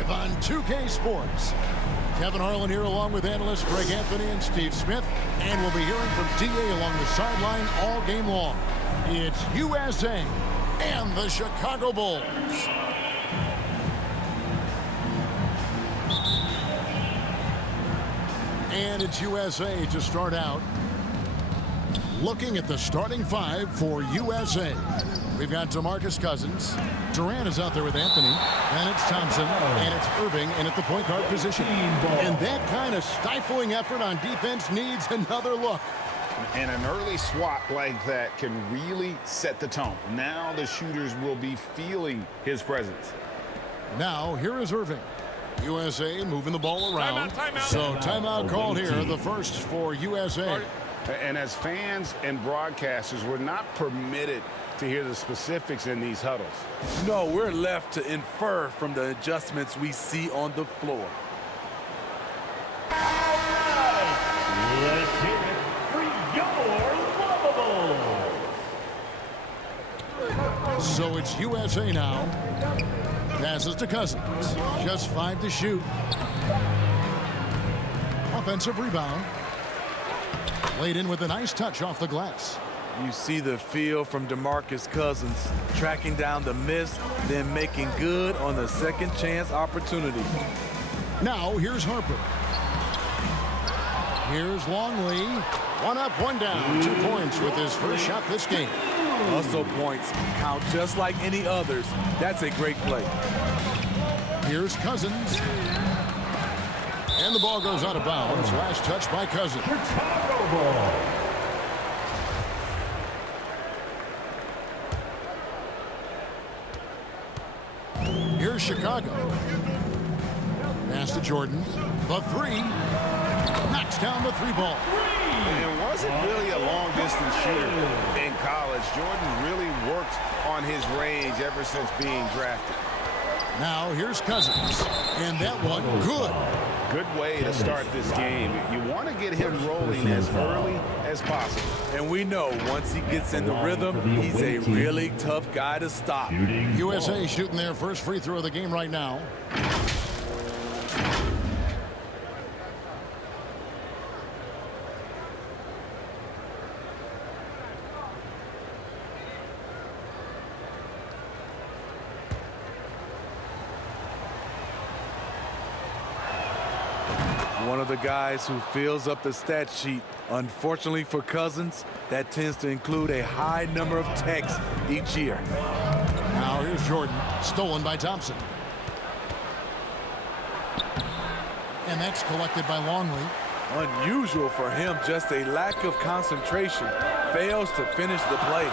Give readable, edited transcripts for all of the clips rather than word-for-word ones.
live on 2K Sports. Kevin Harlan here along with analysts Greg Anthony and Steve Smith. And we'll be hearing from DA along the sideline all game long. It's USA and the Chicago Bulls. And it's USA to start out. Looking at the starting five for USA. We've got DeMarcus Cousins. Durant is out there with Anthony. And it's Thompson. And it's Irving in at the point guard position. And that kind of stifling effort on defense needs another look. And an early swat like that can really set the tone. Now the shooters will be feeling his presence. Now here is Irving. USA moving the ball around. So timeout called here, the first for USA. And as fans and broadcasters, we're not permitted to hear the specifics in these huddles. No, we're left to infer from the adjustments we see on the floor. All right. Let's hear it for your Lavables. So it's USA now. Passes to Cousins. Just 5 to shoot. Offensive rebound. Laid in with a nice touch off the glass. You see the feel from DeMarcus Cousins, tracking down the miss, then making good on the second chance opportunity. Now here's Harper. Here's Longley. 1 up, 1 down. 2 points with his first shot this game. Hustle points count just like any others. That's a great play. Here's Cousins. And the ball goes out of bounds. Last touch by Cousins. Chicago ball. Here's Chicago. Pass to Jordan. The 3. Knocks down the 3 ball. It wasn't really a long-distance shooter in college. Jordan really worked on his range ever since being drafted. Now here's Cousins. And that one good. Good way to start this game. You want to get him rolling as early as possible. And we know once he gets in the rhythm, he's a really tough guy to stop. USA shooting their first free throw of the game right now. One of the guys who fills up the stat sheet. Unfortunately for Cousins, that tends to include a high number of techs each year. Now here's Jordan. Stolen by Thompson. And that's collected by Longley. Unusual for him, just a lack of concentration. Fails to finish the play.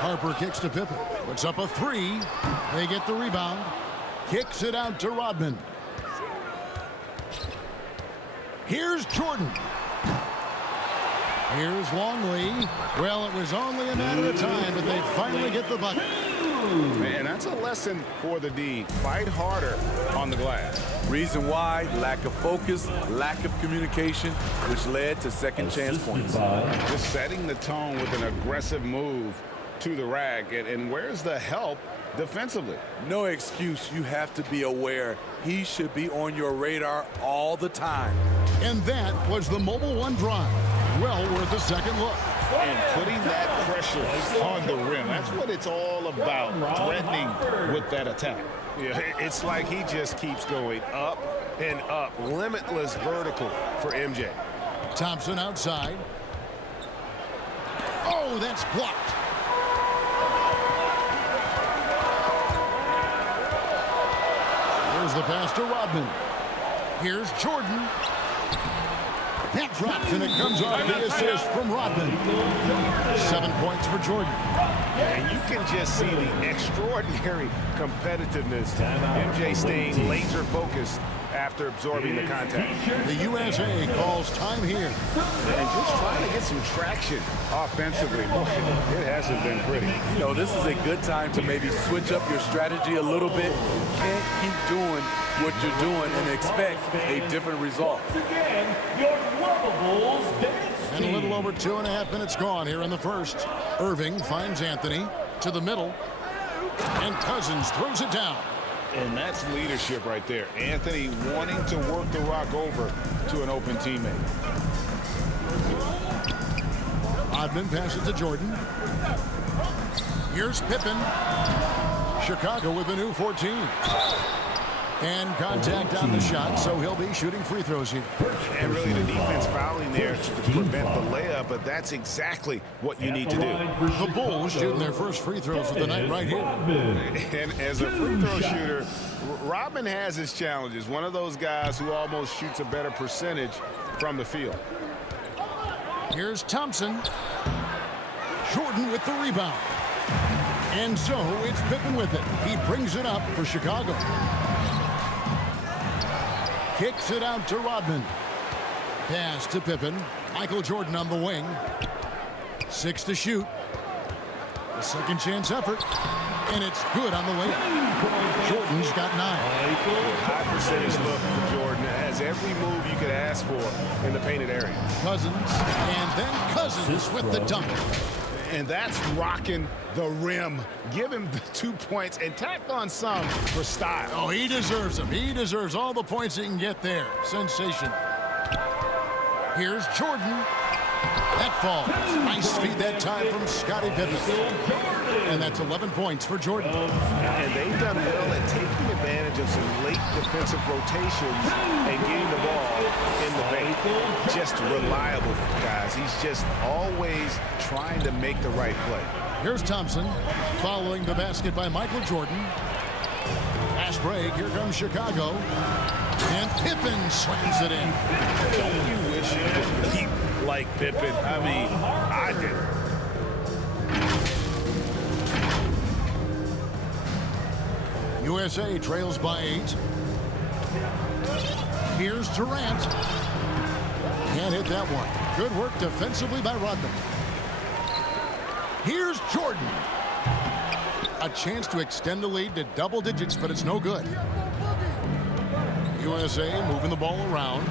Harper kicks to Pippen. Puts up a 3. They get the rebound. Kicks it out to Rodman. Here's Jordan. Here's Longley. Well, it was only a matter of time, but they finally get the bucket. Man, that's a lesson for the D. Fight harder on the glass. Reason why, lack of focus, lack of communication, which led to second chance points. Just setting the tone with an aggressive move to the rack. And where's the help defensively? No excuse. You have to be aware. He should be on your radar all the time. And that was the Mobile One drive. Well worth a second look. And putting that pressure on the rim. That's what it's all about, threatening with that attack. Yeah, it's like he just keeps going up and up. Limitless vertical for MJ. Thompson outside. Oh, that's blocked. Here's the pass to Rodman. Here's Jordan. That drops, and it comes off the assist from Rodman. 7 points for Jordan. And you can just see the extraordinary competitiveness. MJ staying laser focused after absorbing the contact. The USA calls time here. And just trying to get some traction offensively. Boy, it hasn't been pretty. You know, this is a good time to maybe switch up your strategy a little bit. You can't keep doing what you're doing and expect a different result. Again, your Lavables dance And a little over 2.5 minutes gone here in the first. Irving finds Anthony to the middle. And Cousins throws it down. And that's leadership right there. Anthony wanting to work the rock over to an open teammate. Rodman passes to Jordan. Here's Pippen. Chicago with a new 14. And contact on the shot, so he'll be shooting free throws here. And really the defense fouling there to prevent the layup, but that's exactly what you need to do. The Bulls shooting their first free throws of the night right here. And as a free throw shooter, Rodman has his challenges. One of those guys who almost shoots a better percentage from the field. Here's Thompson. Jordan with the rebound. And so it's Pippen with it. He brings it up for Chicago. Kicks it out to Rodman. Pass to Pippen. Michael Jordan on the wing. 6 to shoot. A second chance effort. And it's good on the way up. Jordan's got 9. High percentage look for Jordan. It has every move you could ask for in the painted area. Cousins. And then Cousins with the dunk. And that's rocking the rim. Give him the 2 points and tack on some for style. Oh, he deserves them. He deserves all the points he can get there. Sensation. Here's Jordan. That falls. Nice feed that time from Scottie Pippen. And that's 11 points for Jordan. And they've done well at taking advantage of some late defensive rotations and getting the ball in the paint. Just reliable, guys. He's just always trying to make the right play. Here's Thompson following the basket by Michael Jordan. Fast break. Here comes Chicago. And Pippen slams it in. Don't you wish you could leap like Pippen? I mean, I did. USA trails by 8. Here's Durant. Can't hit that one. Good work defensively by Rodman. Here's Jordan. A chance to extend the lead to double digits, but it's no good. USA moving the ball around.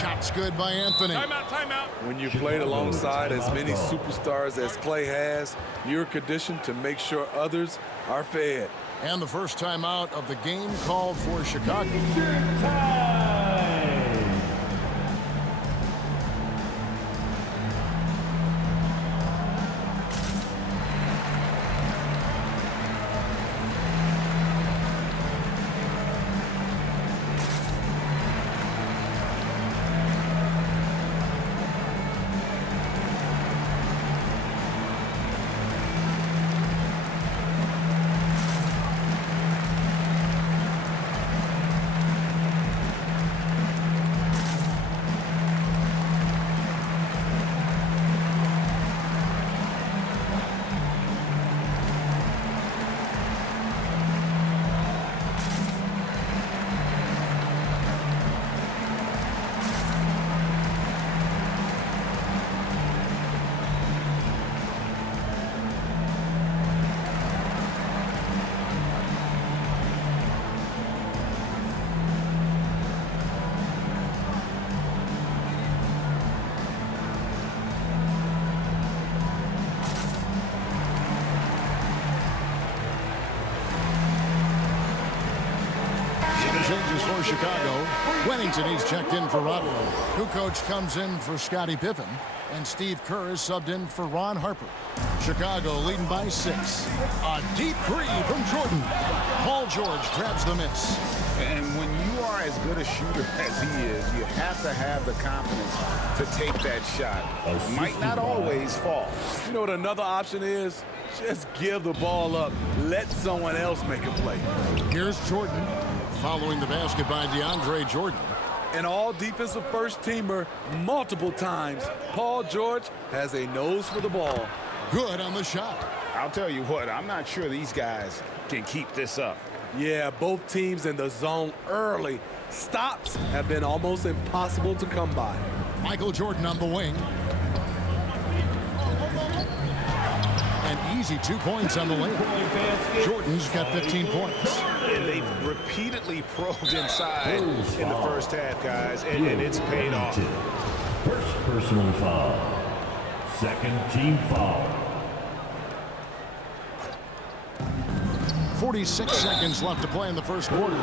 Shots good by Anthony. Timeout. When you played alongside as many superstars as Clay has, you're conditioned to make sure others are fed. And the first timeout of the game called for Chicago. Changes for Chicago. Wennington, he's checked in for Rodman. Kukoc comes in for Scottie Pippen. And Steve Kerr is subbed in for Ron Harper. Chicago leading by 6. A deep three from Jordan. Paul George grabs the miss. And when you are as good a shooter as he is, you have to have the confidence to take that shot. Might not always fall. You know what another option is? Just give the ball up. Let someone else make a play. Here's Jordan following the basket by DeAndre Jordan. An all-defensive first-teamer multiple times. Paul George has a nose for the ball. Good on the shot. I'll tell you what, I'm not sure these guys can keep this up. Yeah, both teams in the zone early. Stops have been almost impossible to come by. Michael Jordan on the wing. An easy 2 points on the lane. Jordan's got 15 points. And they've repeatedly probed inside in the first half, guys, and it's paid off. First personal foul. Second team foul. 46 seconds left to play in the first quarter.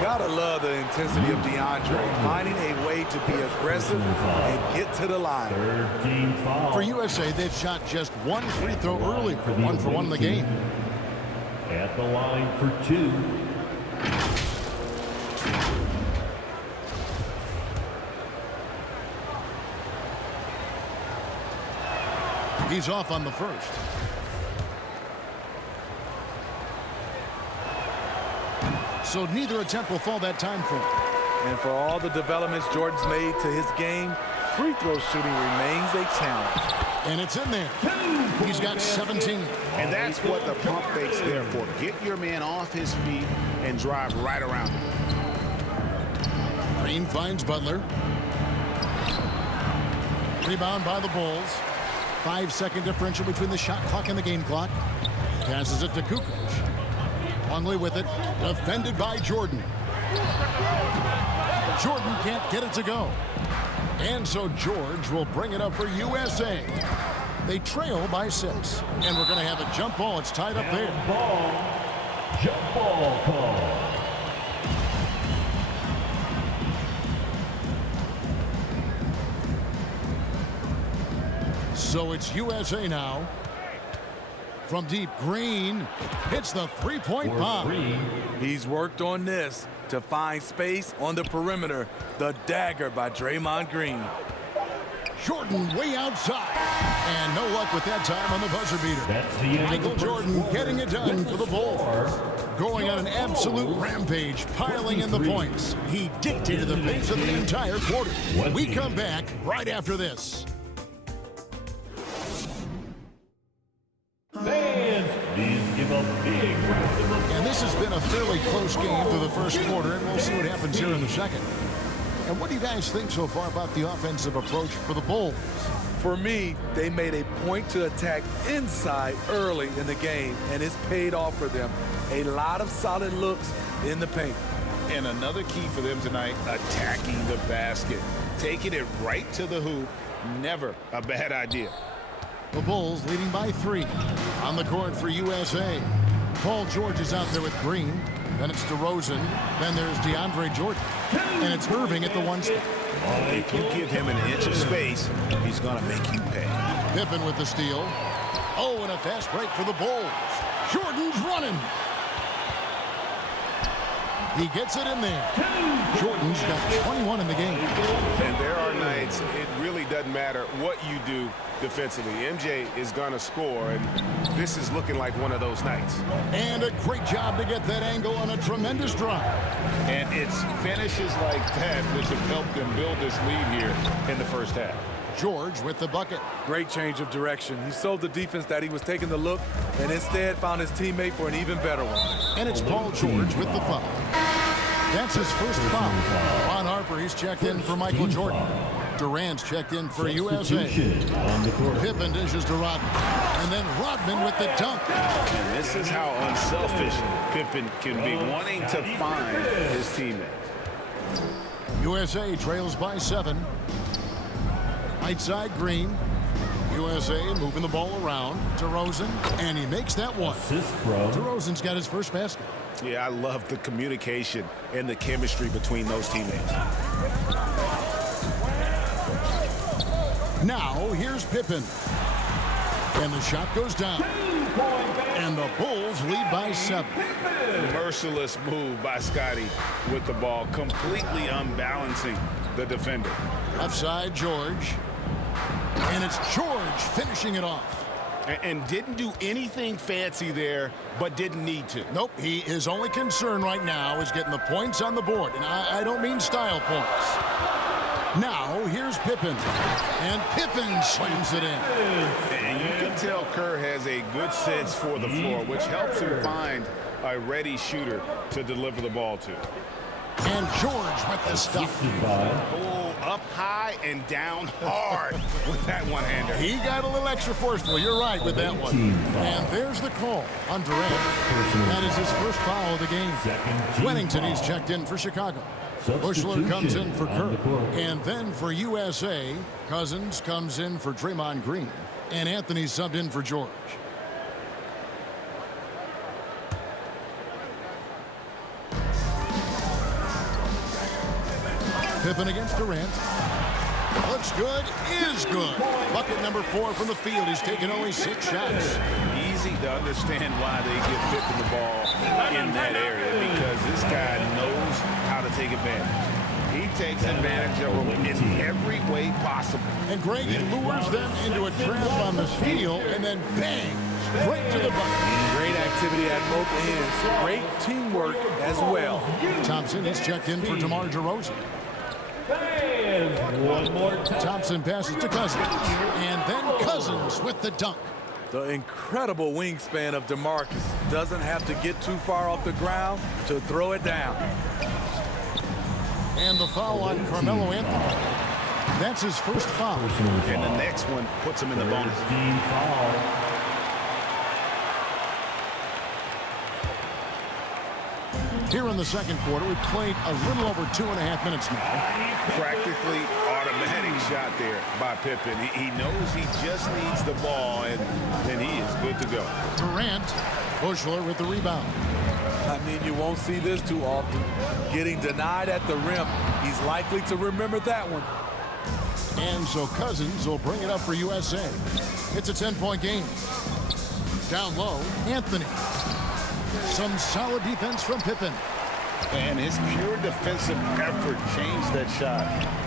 Gotta love the intensity of DeAndre, finding a way to be aggressive and get to the line. Third team foul. For USA, they've shot just one free throw earlier, 1 for 1 in the game. At the line for 2. He's off on the first. So neither attempt will fall that time for him. And for all the developments Jordan's made to his game, free throw shooting remains a challenge. And it's in there. He's got 17. And that's what the pump fake's there for. Get your man off his feet and drive right around him. Green finds Butler. Rebound by the Bulls. 5-second differential between the shot clock and the game clock. Passes it to Kukoc. Longley with it. Defended by Jordan. Jordan can't get it to go. And so George will bring it up for USA. They trail by 6. And we're going to have a jump ball. It's tied up there. Jump ball call. So it's USA now. From deep, Green hits the three-point bomb. He's worked on this to find space on the perimeter. The dagger by Draymond Green. Jordan way outside. And no luck with that time on the buzzer beater. That's the end Michael of the Jordan first getting it done for the Bulls. Going on an absolute rampage, piling in the points. He dictated the pace of the entire quarter. We come back right after this. Fans, please give a big round of applause. And this has been a fairly close game through the first quarter, and we'll see what happens here in the second. And what do you guys think so far about the offensive approach for the Bulls? For me, they made a point to attack inside early in the game, and it's paid off for them. A lot of solid looks in the paint. And another key for them tonight, attacking the basket. Taking it right to the hoop, never a bad idea. The Bulls leading by 3. On the court for USA. Paul George is out there with Green. Then it's DeRozan. Then there's DeAndre Jordan. And it's Irving at the 1 spot. If you give him an inch of space, he's going to make you pay. Pippen with the steal. Oh, and a fast break for the Bulls. Jordan's running. He gets it in there. Jordan's got 21 in the game. And there are nights it really doesn't matter what you do defensively. MJ is going to score, and this is looking like one of those nights. And a great job to get that angle on a tremendous drive. And it's finishes like that which have helped them build this lead here in the first half. George with the bucket. Great change of direction. He showed the defense that he was taking the look and instead found his teammate for an even better one. And it's Paul George with the foul. That's his first foul. Ron Harper, he's checked in for Michael Jordan. Durant's checked in for USA. Pippen dishes to Rodman. And then Rodman with the dunk. And this is how unselfish Pippen can be, wanting to find his teammates. USA trails by 7. Right side, Green. USA moving the ball around. DeRozan, and he makes that one. DeRozan's got his first basket. Yeah, I love the communication and the chemistry between those teammates. Now, here's Pippen. And the shot goes down. And the Bulls lead by 7. Merciless move by Scotty with the ball, completely unbalancing the defender. Left side, George. And it's George finishing it off. And didn't do anything fancy there, but didn't need to. Nope, his only concern right now is getting the points on the board. And I don't mean style points. Now, here's Pippen. And Pippen slams it in. And you can tell Kerr has a good sense for the floor, which helps him find a ready shooter to deliver the ball to. And George with the stuff. Oh, up high and down hard with that one-hander. He got a little extra forceful. You're right with that one. And there's the call on Durant. That is his first foul of the game. Wennington, he's checked in for Chicago. Bushler comes in for Kerr. And then for USA, Cousins comes in for Draymond Green. And Anthony subbed in for George. Pippen against Durant. Looks good, is good. Bucket number 4 from the field. He's taken only 6 shots. Easy to understand why they give Pippen the ball in that area, because this guy knows how to take advantage. He takes advantage of them in every way possible. And Greg, he lures them into a trap on the steal, and then bang, straight to the bucket. Great activity at both ends. Great teamwork as well. Thompson is checked in for DeMar DeRozan. And one more time. Thompson passes to Cousins, and then Cousins with the dunk. The incredible wingspan of DeMarcus doesn't have to get too far off the ground to throw it down. And the foul on Carmelo Anthony. That's his first foul. And the next one puts him in the bonus. Team foul. Here in the second quarter, we've played a little over 2.5 minutes now. Practically automatic shot there by Pippen. He knows he just needs the ball, and then he is good to go. Durant, Bushler with the rebound. I mean, you won't see this too often. Getting denied at the rim, he's likely to remember that one. And so Cousins will bring it up for USA. It's a 10-point game. Down low, Anthony. Some solid defense from Pippen. And his pure defensive effort changed that shot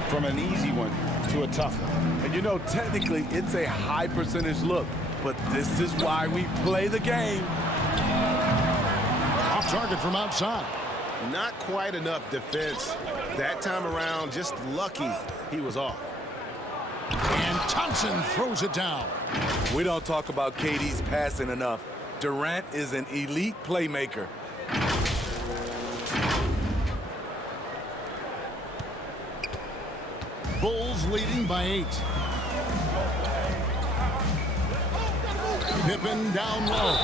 from an easy one to a tough one. And you know, technically, it's a high percentage look, but this is why we play the game. Off target from outside. Not quite enough defense that time around. Just lucky he was off. And Thompson throws it down. We don't talk about KD's passing enough. Durant is an elite playmaker. Bulls leading by 8. Pippen down low.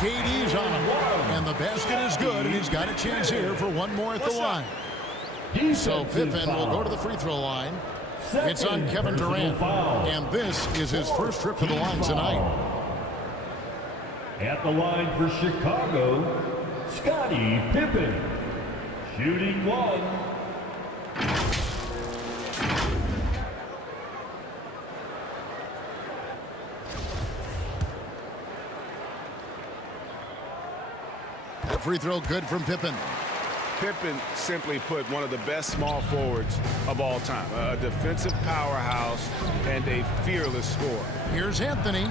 KD's on him. And the basket is good, and he's got a chance here for one more at the line. So Pippen will go to the free throw line. It's on Kevin Durant. And this is his first trip to the line tonight. At the line for Chicago, Scottie Pippen. Shooting 1. That free throw good from Pippen. Pippen, simply put, one of the best small forwards of all time. A defensive powerhouse and a fearless scorer. Here's Anthony.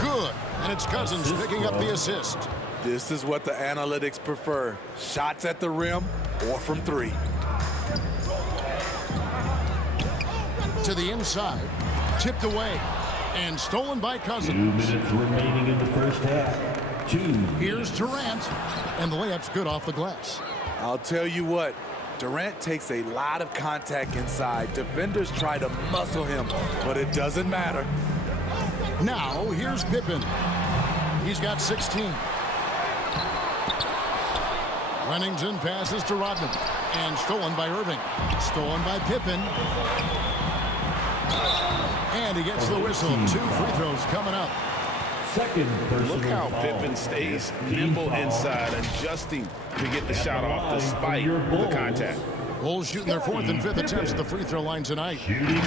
Good. And it's Cousins picking up the assist. This is what the analytics prefer. Shots at the rim or from 3. To the inside. Tipped away. And stolen by 2 Cousins. minutes remaining in the first half. 2. Here's Durant. And the layup's good off the glass. I'll tell you what, Durant takes a lot of contact inside. Defenders try to muscle him, but it doesn't matter. Now, here's Pippen. He's got 16. Remington passes to Rodman. And stolen by Irving. Stolen by Pippen. And he gets the whistle. 2 free throws coming up. Second personal Look how foul. Pippen stays Team nimble foul. inside, adjusting to get the shot off despite your the Bulls. contact. Bulls shooting their 4th and 5th attempts at the free throw line tonight. Shooting 2.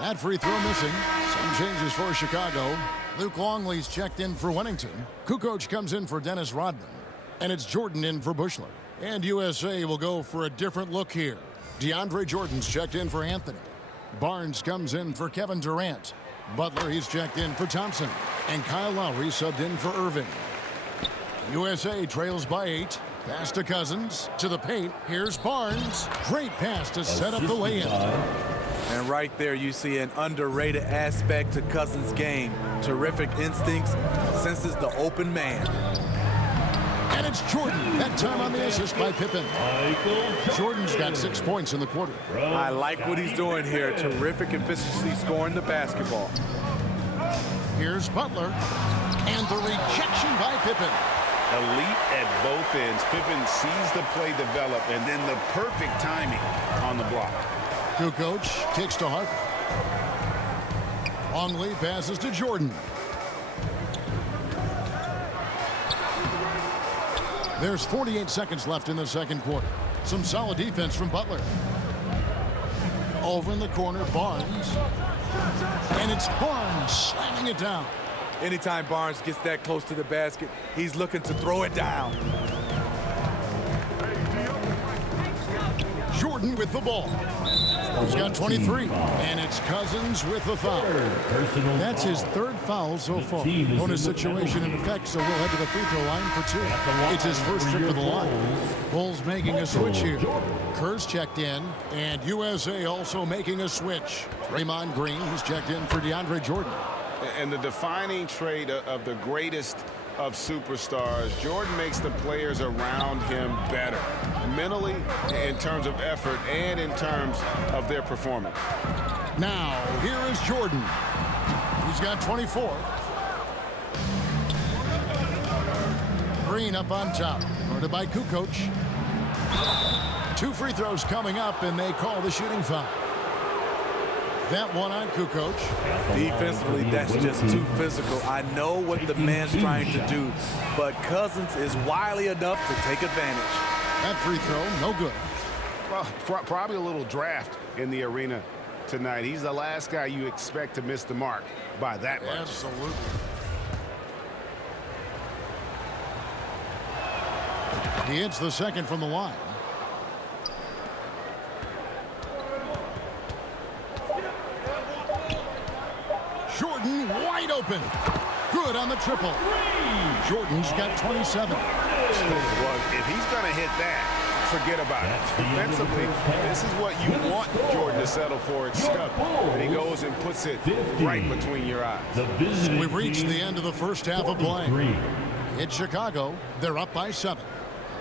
That free throw missing. Some changes for Chicago. Luke Longley's checked in for Wennington. Kukoc comes in for Dennis Rodman. And it's Jordan in for Bushler. And USA will go for a different look here. DeAndre Jordan's checked in for Anthony. Barnes comes in for Kevin Durant. Butler, he's checked in for Thompson. And Kyle Lowry subbed in for Irving. USA trails by 8. Pass to Cousins. To the paint. Here's Barnes. Great pass to set up the lay-in. And right there, you see an underrated aspect to Cousins' game. Terrific instincts, senses the open man. And it's Jordan. That time on the assist by Pippen. Jordan's got 6 points in the quarter. I like what he's doing here. Terrific efficiency scoring the basketball. Here's Butler. And the rejection by Pippen. Elite at both ends. Pippen sees the play develop, and then the perfect timing on the block. Kukoc kicks to Harper. Longley passes to Jordan. There's 48 seconds left in the second quarter. Some solid defense from Butler. Over in the corner, Barnes. And it's Barnes slamming it down. Anytime Barnes gets that close to the basket, he's looking to throw it down. Jordan with the ball. He's got 23, and it's Cousins with the foul. That's his third foul so far. Bonus situation in effect, so we'll head to the free throw line for two. It's his first trip to the line. Bulls making a switch here. Kerr's checked in, and USA also making a switch. Draymond Green, he's checked in for DeAndre Jordan. And the defining trait of the greatest of superstars, Jordan makes the players around him better, mentally, in terms of effort, and in terms of their performance. Now, here is Jordan. He's got 24. Green up on top, guarded by Kukoc. 2 free throws coming up, and they call the shooting foul. That one on Kukoc. Defensively, that's just too physical. I know what the man's trying to do, but Cousins is wily enough to take advantage. That free throw, no good. Well, probably a little draft in the arena tonight. He's the last guy you expect to miss the mark by that much. Absolutely. He hits the second from the line. Jordan wide open. Good on the triple. Jordan's got 27. Well, if he's going to hit that, forget about it. Defensively, this is what you want Jordan to settle for. It's stuck. And he goes and puts it right between your eyes. We've reached the end of the first half of play. It's Chicago. They're up by 7.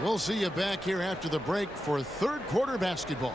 We'll see you back here after the break for third quarter basketball.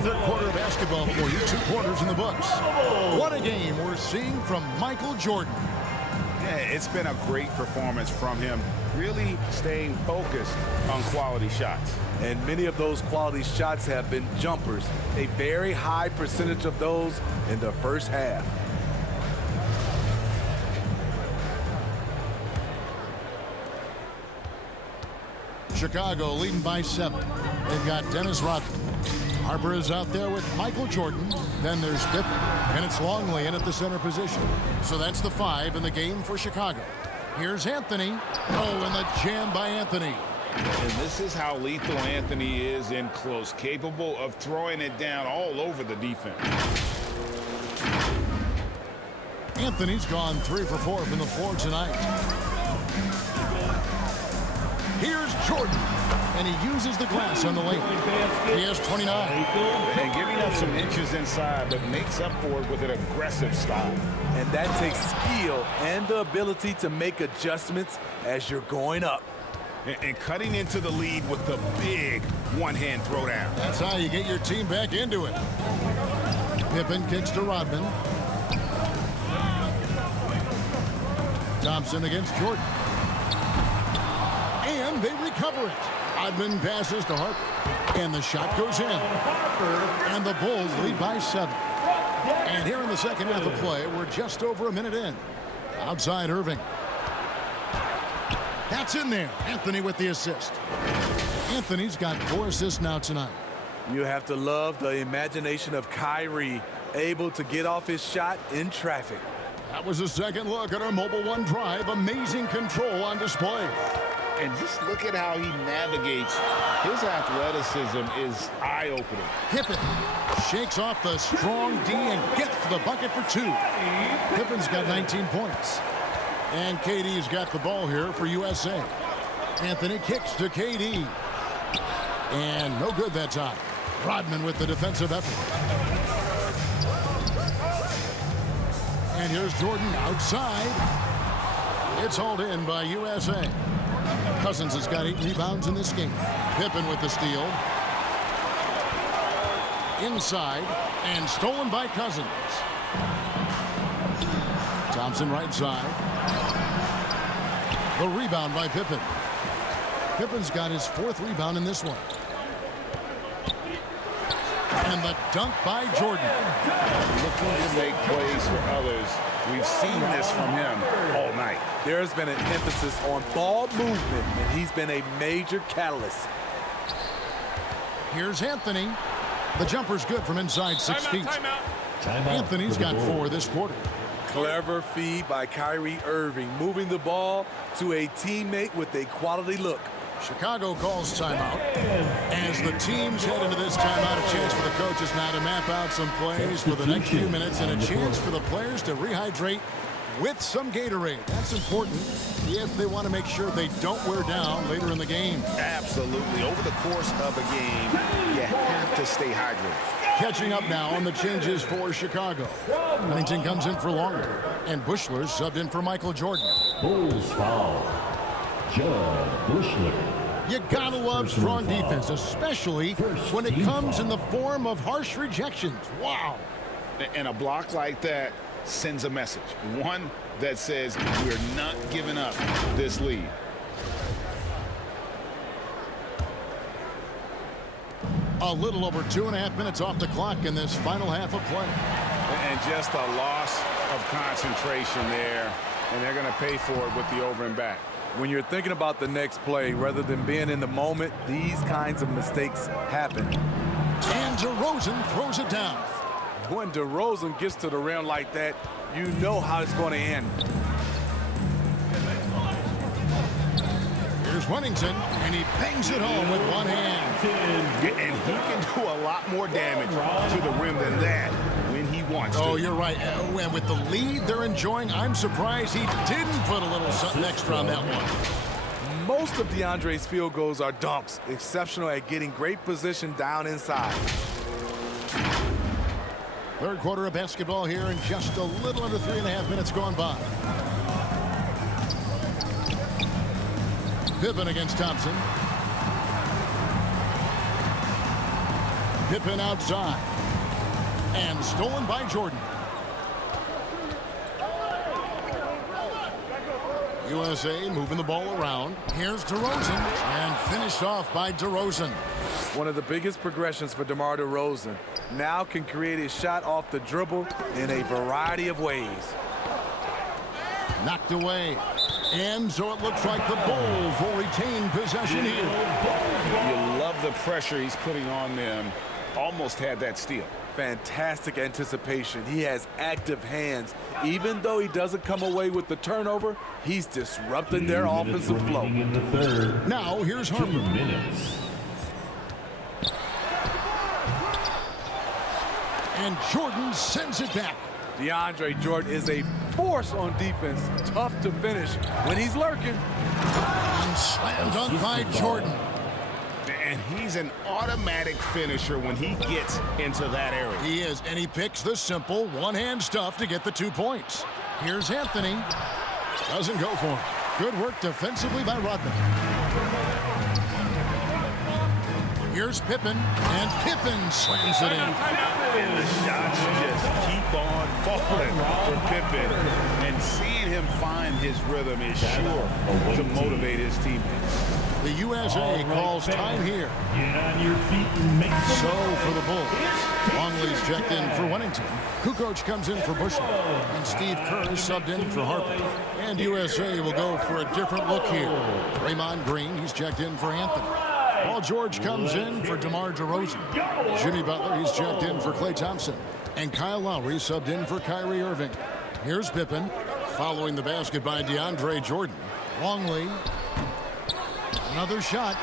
Third quarter of basketball for you. 2 quarters in the books. What a game we're seeing from Michael Jordan. Yeah, it's been a great performance from him, really staying focused on quality shots. And many of those quality shots have been jumpers. A very high percentage of those in the first half. Chicago leading by 7. They've got Dennis Rodman. Harper is out there with Michael Jordan. Then there's Pippen, and it's Longley in at the center position. So that's the 5 in the game for Chicago. Here's Anthony. Oh, and the jam by Anthony. And this is how lethal Anthony is in close, capable of throwing it down all over the defense. Anthony's gone 3 for 4 from the floor tonight. Here's Jordan, and he uses the glass on the lane. He has 29. And giving up some inches inside, but makes up for it with an aggressive style. And that takes skill and the ability to make adjustments as you're going up. And cutting into the lead with the big one-hand throwdown. That's how you get your team back into it. Pippen kicks to Rodman. Thompson against Jordan. And they recover it. Rodman passes to Harper. And the shot goes in. And the Bulls lead by 7. And here in the second half of play, we're just over a minute in. Outside Irving. That's in there. Anthony with the assist. Anthony's got 4 assists now tonight. You have to love the imagination of Kyrie, able to get off his shot in traffic. That was a second look at our Mobile One drive. Amazing control on display. And just look at how he navigates. His athleticism is eye-opening. Pippen shakes off the strong D and gets the bucket for 2. Pippen's got 19 points. And KD's got the ball here for USA. Anthony kicks to KD. And no good that time. Rodman with the defensive effort. And here's Jordan outside. It's hauled in by USA. Cousins has got 8 rebounds in this game. Pippen with the steal. Inside and stolen by Cousins. Thompson right side. The rebound by Pippen. Pippen's got his 4th rebound in this one. And the dunk by Jordan. Looking to make plays for others. We've seen this from him all night. There's been an emphasis on ball movement, and he's been a major catalyst. Here's Anthony. The jumper's good from inside 6 feet. Anthony's got 4 this quarter. Clever feed by Kyrie Irving, moving the ball to a teammate with a quality look. Chicago calls timeout. As the teams head into this timeout, a chance for the coaches now to map out some plays for the next few minutes and a chance for the players to rehydrate with some Gatorade. That's important if they want to make sure they don't wear down later in the game. Absolutely. Over the course of a game, you have to stay hydrated. Catching up now on the changes for Chicago. Huntington comes in for Longer, and Bushler's subbed in for Michael Jordan. Bulls foul. Judd Bushler. You gotta love strong defense, especially when it comes in the form of harsh rejections. Wow. And a block like that sends a message. One that says we're not giving up this lead. A little over 2.5 minutes off the clock in this final half of play. And just a loss of concentration there. And they're going to pay for it with the over and back. When you're thinking about the next play, rather than being in the moment, these kinds of mistakes happen. And DeRozan throws it down. When DeRozan gets to the rim like that, you know how it's going to end. Here's Huntington, and he bangs it home with one hand. And he can do a lot more damage to the rim than that when he wants to. Oh, you're right. And with the lead they're enjoying, I'm surprised he didn't put a little something extra on that one. Most of DeAndre's field goals are dunks, exceptional at getting great position down inside. Third quarter of basketball here, and just a little under 3.5 minutes gone by. Pippen against Thompson. Pippen outside. And stolen by Jordan. USA moving the ball around. Here's DeRozan. And finished off by DeRozan. One of the biggest progressions for DeMar DeRozan. Now can create a shot off the dribble in a variety of ways. Knocked away. And so it looks like the Bulls will retain possession here. You love the pressure he's putting on them. Almost had that steal. Fantastic anticipation. He has active hands. Even though he doesn't come away with the turnover, he's disrupting their offensive flow. In the third. Now here's Harper. 2 minutes. And Jordan sends it back. DeAndre Jordan is a force on defense. Tough to finish when he's lurking. And slam dunk by Jordan. And he's an automatic finisher when he gets into that area. He is, and he picks the simple one-hand stuff to get the 2 points. Here's Anthony. Doesn't go for it. Good work defensively by Rodman. Here's Pippen, and Pippen slams it in. And the shots just keep on falling for Pippen. And seeing him find his rhythm is sure to motivate his teammates. The USA calls time here. Get on your feet and make So for the Bulls, Longley's checked in for Huntington. Kukoc comes in for Bushler. And Steve Kerr is subbed in for Harper. And USA will go for a different look here. Draymond Green, he's checked in for Anthony. Paul George comes in for DeMar DeRozan. Jimmy Butler, he's checked in for Klay Thompson. And Kyle Lowry subbed in for Kyrie Irving. Here's Pippen, following the basket by DeAndre Jordan. Longley, another shot.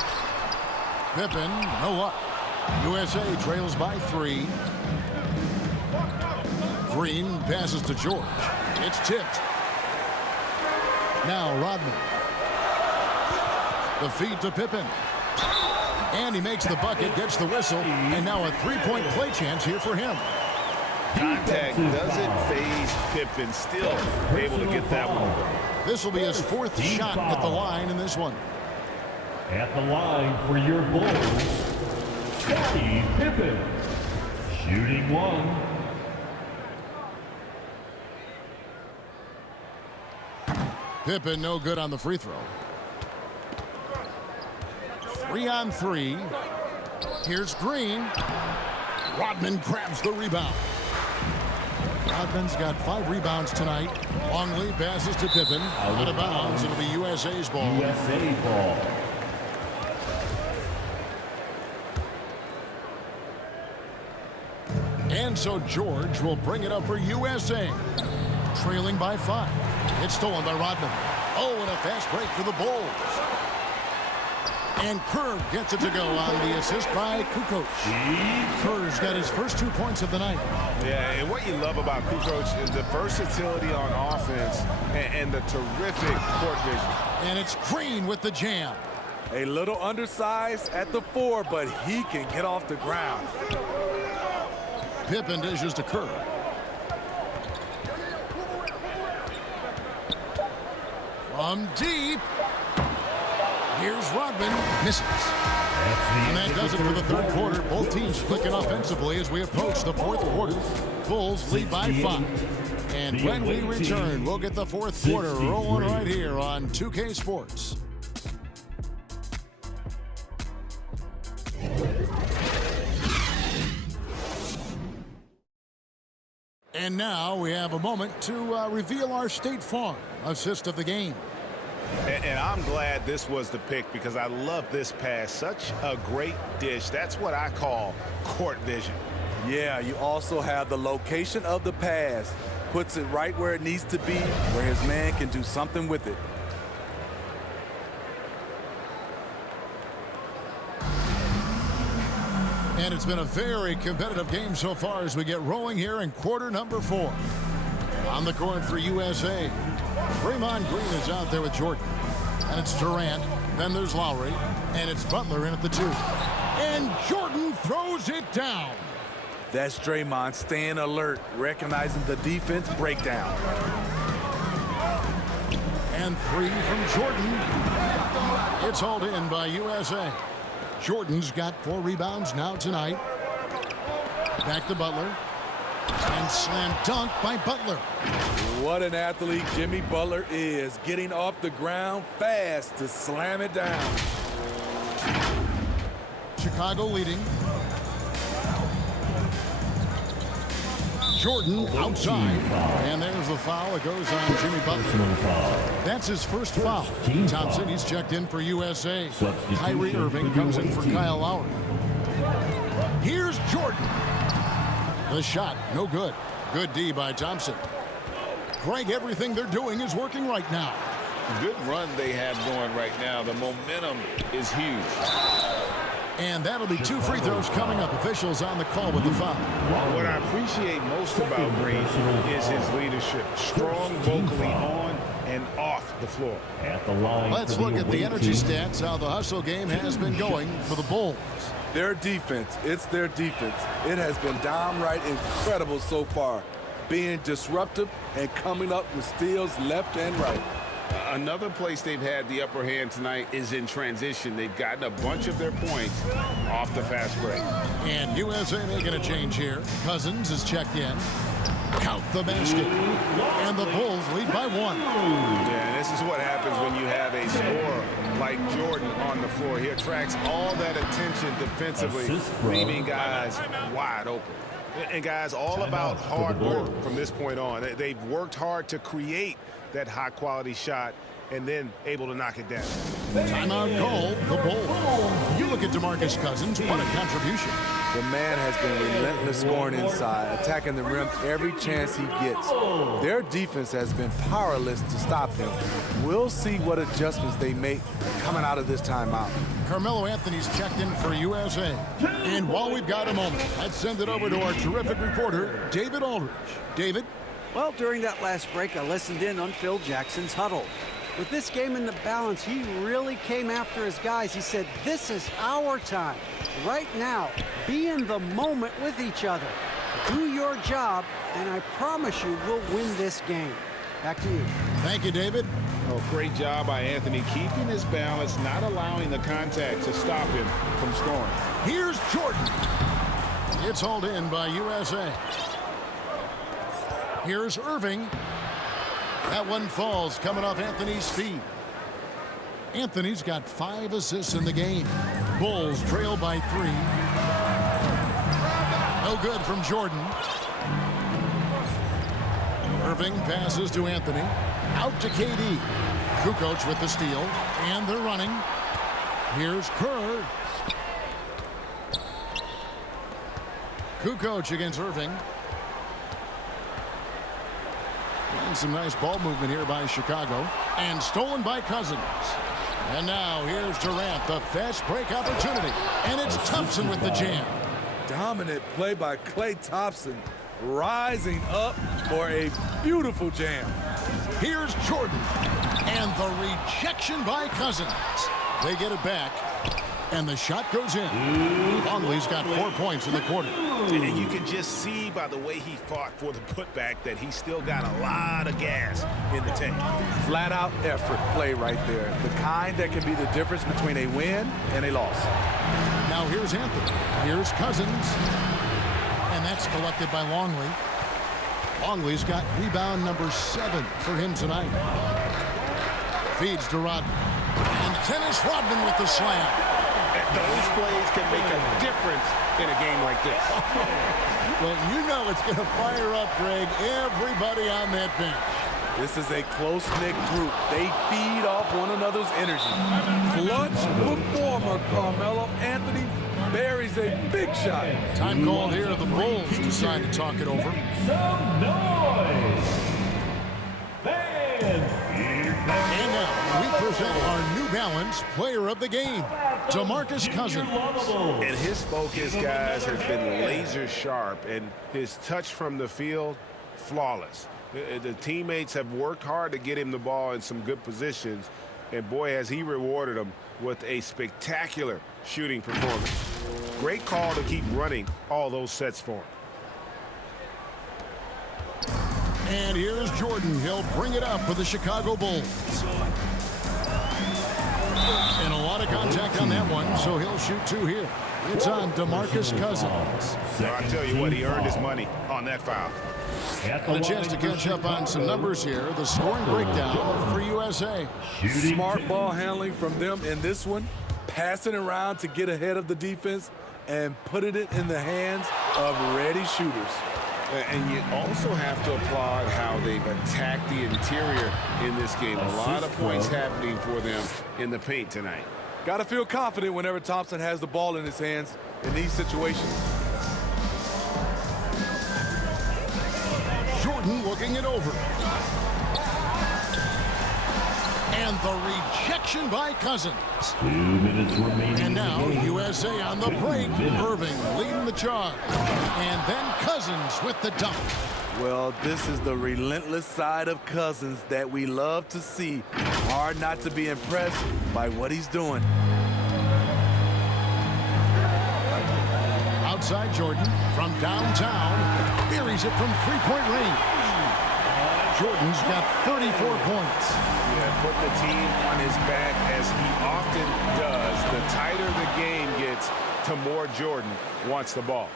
Pippen, no luck. USA trails by 3. Green passes to George. It's tipped. Now Rodman. The feed to Pippen. And he makes the bucket, gets the whistle, and now a three-point play chance here for him. Contact doesn't phase Pippen, still able to get that one. This will be his fourth shot at the line in this one. At the line for your Bulls, Scottie Pippen, shooting one. Pippen no good on the free throw. 3-on-3. Here's Green. Rodman grabs the rebound. Rodman's got 5 rebounds tonight. Longley passes to Pippen. Out of bounds. It'll be USA's ball. USA ball. And so George will bring it up for USA. Trailing by 5. It's stolen by Rodman. Oh, and a fast break for the Bulls. And Kerr gets it to go on the assist by Kukoc. Kerr's got his first 2 points of the night. Yeah, and what you love about Kukoc is the versatility on offense and the terrific court vision. And it's Green with the jam. A little undersized at the 4, but he can get off the ground. Pippen dishes to Kerr. From deep. Here's Rodman. Misses. And that does it for the third quarter. Both teams clicking offensively as we approach the fourth quarter. Bulls lead by 5. And when we return, we'll get the fourth quarter rolling right here on 2K Sports. And now we have a moment to reveal our State Farm assist of the game. And I'm glad this was the pick because I love this pass. Such a great dish. That's what I call court vision. Yeah, you also have the location of the pass. Puts it right where it needs to be, where his man can do something with it. And it's been a very competitive game so far as we get rolling here in quarter number 4. On the court for USA, Draymond Green is out there with Jordan. And it's Durant. Then there's Lowry. And it's Butler in at the 2. And Jordan throws it down. That's Draymond staying alert, recognizing the defense breakdown. And 3 from Jordan. It's hauled in by USA. Jordan's got 4 rebounds now tonight. Back to Butler. And slam dunk by Butler. What an athlete Jimmy Butler is, getting off the ground fast to slam it down. Chicago leading. Jordan outside. And there's the foul. It goes on Jimmy Butler. That's his first foul. Thompson, he's checked in for USA. Kyrie Irving comes in for Kyle Lowry. Here's Jordan. The shot, no good. Good D by Thompson. Greg, everything they're doing is working right now. Good run they have going right now. The momentum is huge. And that'll be 2 free throws coming up. Officials on the call with the foul. What I appreciate most about Green is his leadership. Strong vocally on and off the floor. At the line. Let's look at the energy stats, how the hustle game has been going for the Bulls. Their defense, it's their defense. It has been downright incredible so far, being disruptive and coming up with steals left and right. Another place they've had the upper hand tonight is in transition. They've gotten a bunch of their points off the fast break. And USA making a change here. Cousins is checked in. Count the basket. And the Bulls lead by 1. Yeah, this is what happens when you have a scorer like Jordan on the floor. He attracts all that attention defensively, leaving guys wide open. And guys, all about hard work from this point on. They've worked hard to create that high-quality shot and then able to knock it down. Timeout call, the Bulls. You look at DeMarcus Cousins, what a contribution. The man has been relentless scoring inside, attacking the rim every chance he gets. Their defense has been powerless to stop him. We'll see what adjustments they make coming out of this timeout. Carmelo Anthony's checked in for USA. And while we've got a moment, let's send it over to our terrific reporter, David Aldridge. David? Well, during that last break, I listened in on Phil Jackson's huddle. With this game in the balance, he really came after his guys. He said, this is our time. Right now, be in the moment with each other. Do your job, and I promise you we'll win this game. Back to you. Thank you, David. Oh, great job by Anthony, keeping his balance, not allowing the contact to stop him from scoring. Here's Jordan. It's hauled in by USA. Here's Irving. That one falls coming off Anthony's feet. Anthony's got 5 assists in the game. Bulls trail by 3. No good from Jordan. Irving passes to Anthony. Out to KD. Kukoc with the steal. And they're running. Here's Kerr. Kukoc against Irving. And some nice ball movement here by Chicago. And stolen by Cousins. And now here's Durant, the fast break opportunity. And it's Thompson with the jam. Dominant play by Klay Thompson, rising up for a beautiful jam. Here's Jordan. And the rejection by Cousins. They get it back. And the shot goes in. Longley's got 4 points in the quarter. And you can just see by the way he fought for the putback that he still got a lot of gas in the tank. Flat out effort play right there. The kind that can be the difference between a win and a loss. Now here's Anthony. Here's Cousins. And that's collected by Longley. Longley's got rebound number 7 for him tonight. Feeds to Rodman. And Dennis Rodman with the slam. Those plays can make a difference in a game like this. Well, you know it's going to fire up, Greg, everybody on that bench. This is a close-knit group. They feed off one another's energy. Clutch performer Carmelo Anthony buries a big shot. Time called here. The Bulls decide to talk it over. Some noise. Fans. And now we present our New Balance Player of the Game, DeMarcus Cousins. And his focus, guys, has been laser sharp, and his touch from the field, flawless. The teammates have worked hard to get him the ball in some good positions, and boy, has he rewarded them with a spectacular shooting performance. Great call to keep running all those sets for him. And here's Jordan. He'll bring it up for the Chicago Bulls. And a lot of contact on that one, so he'll shoot 2 here. It's on DeMarcus Cousins. I tell you what, he earned his money on that foul. And a chance to catch up on some numbers here. The scoring breakdown for USA. Smart ball handling from them in this one. Passing around to get ahead of the defense and putting it in the hands of ready shooters. And you also have to applaud how they've attacked the interior in this game. A lot of points happening for them in the paint tonight. Got to feel confident whenever Thompson has the ball in his hands in these situations. Jordan looking it over. And the rejection by Cousins. 2 minutes remaining. And now USA on the break. Irving leading the charge. And then Cousins with the dunk. Well, this is the relentless side of Cousins that we love to see. Hard not to be impressed by what he's doing. Outside Jordan from downtown. Buries it from 3-point range. Jordan's got 34 points. Yeah, putting the team on his back as he often does. The tighter the game gets, the more Jordan wants the ball.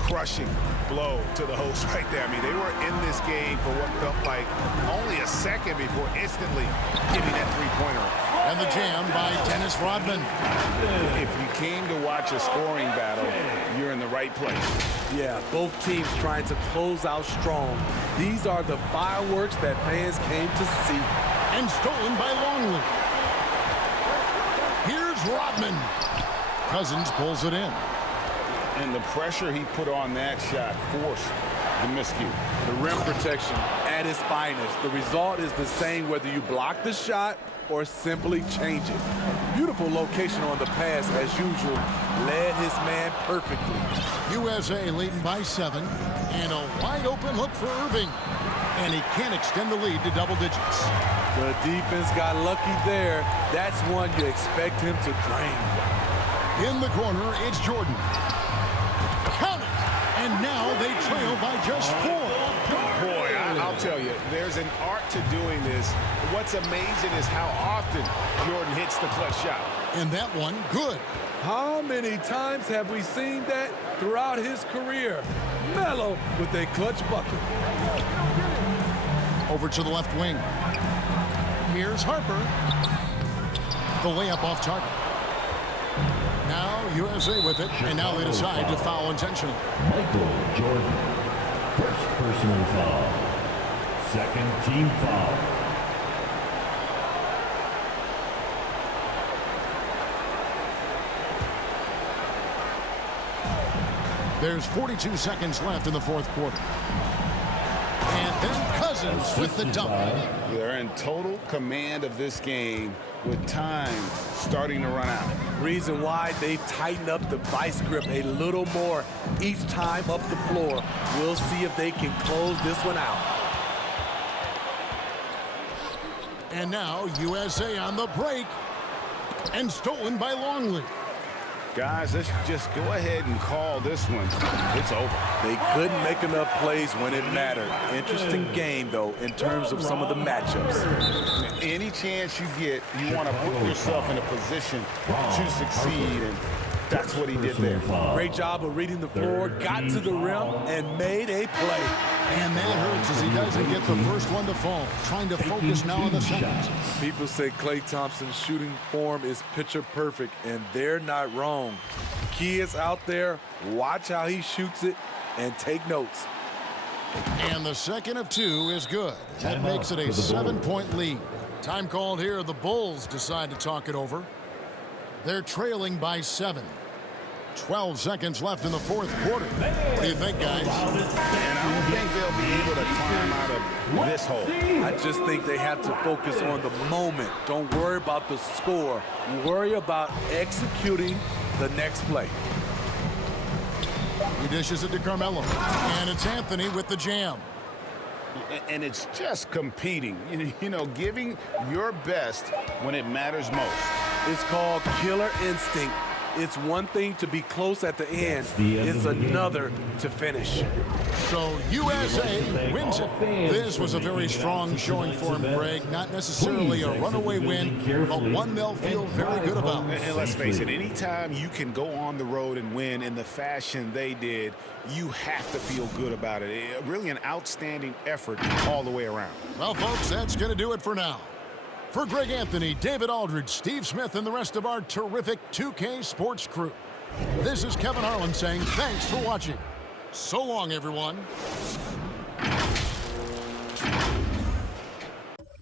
Crushing blow to the host right there. I mean, they were in this game for what felt like only a second before instantly getting that three-pointer. And the jam by Dennis Rodman. If you came to watch a scoring battle, you're in the right place. Yeah, both teams trying to close out strong. These are the fireworks that fans came to see. And stolen by Longley. Here's Rodman. Cousins pulls it in. And the pressure he put on that shot forced the miscue. The rim protection at its finest. The result is the same whether you block the shot or simply change it. Beautiful location on the pass as usual. Led his man perfectly. USA leading by 7. And a wide open look for Irving. And he can't extend the lead to double digits. The defense got lucky there. That's one you expect him to drain. In the corner, it's Jordan. Count it! And now they trail by just 4. Boy, I'll tell you, there's an art to doing this. What's amazing is how often Jordan hits the clutch shot. And that one, good. How many times have we seen that throughout his career? Melo with a clutch bucket. Over to the left wing. Here's Harper. The layup off target. Now USA with it, and now they decide to foul intentionally. Michael Jordan. First personal foul. Second team foul. There's 42 seconds left in the fourth quarter. And then Cousins with the dunk. They're in total command of this game with time starting to run out. Reason why they've tightened up the vice grip a little more each time up the floor. We'll see if they can close this one out. And now USA on the break. And stolen by Longley. Guys, let's just go ahead and call this one. It's over. They couldn't make enough plays when it mattered. Interesting game, though, in terms of some of the matchups. Any chance you get, you want to put yourself in a position to succeed, and that's what he did there. Great job of reading the floor, got to the rim, and made a play. And that hurts as he doesn't get the first one to fall. Trying to focus now on the second. People say Klay Thompson's shooting form is picture perfect, and they're not wrong. Kids out there, watch how he shoots it and take notes. And the second of 2 is good. That makes it a 7-point lead. Time called here. The Bulls decide to talk it over. They're trailing by 7. 12 seconds left in the fourth quarter. What do you think, guys? And I don't think they'll be able to climb out of this hole. I just think they have to focus on the moment. Don't worry about the score. Worry about executing the next play. He dishes it to Carmelo. And it's Anthony with the jam. And it's just competing, you know, giving your best when it matters most. It's called killer instinct. It's one thing to be close at the end. It's another to finish. So USA wins it. This was a very strong showing for him, Greg. Not necessarily a runaway win, but one they'll feel very good about. And let's face it, anytime you can go on the road and win in the fashion they did, you have to feel good about it. Really an outstanding effort all the way around. Well, folks, that's going to do it for now. For Greg Anthony, David Aldridge, Steve Smith, and the rest of our terrific 2K Sports crew, this is Kevin Harlan saying thanks for watching. So long, everyone.